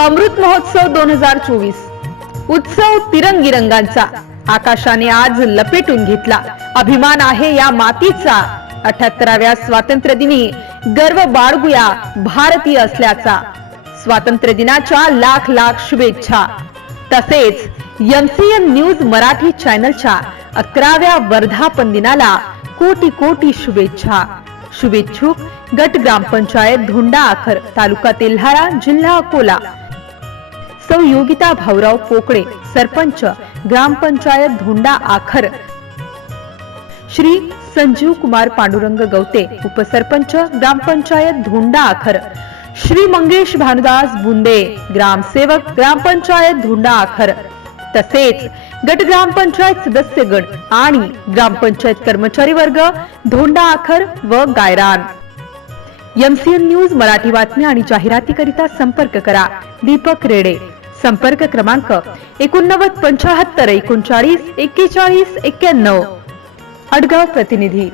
अमृत महोत्सव दोन हजार चोवीस. उत्सव तिरंगी रंगांचा आकाशाने आज लपेटून घेतला. अभिमान आहे या मातीचा. अठ्याहत्तराव्या स्वातंत्र्य दिनी गर्व बाळगूया भारतीय असल्याचा. स्वातंत्र्य दिनाच्या लाख लाख शुभेच्छा. तसेच एमसीएन न्यूज मराठी चॅनलच्या अकराव्या वर्धापन दिनाला कोटी कोटी शुभेच्छा. शुभेच्छुक गट ग्रामपंचायत धोंडा आखर तालुका तेल्हारा जिल्हा अकोला. सौ योगिता भाऊराव पोकळे सरपंच ग्रामपंचायत धोंडा आखर. श्री संजीव कुमार पांडुरंग गवते उपसरपंच ग्रामपंचायत धोंडा आखर. श्री मंगेश भानुदास बुंदे ग्रामसेवक ग्रामपंचायत धोंडा आखर. तसेच गट ग्रामपंचायत सदस्यगण आणि ग्रामपंचायत कर्मचारी वर्ग धोंडा आखर व गायरान. एमसीएन न्यूज मराठी बातम्या आणि जाहिरातीकरिता संपर्क करा. दीपक रेडे. संपर्क क्रमांक एकोणनव्वद पंचाहत्तर एकोणचाळीस एक्केचाळीस एक्क्याण्णव. अडगाव प्रतिनिधी.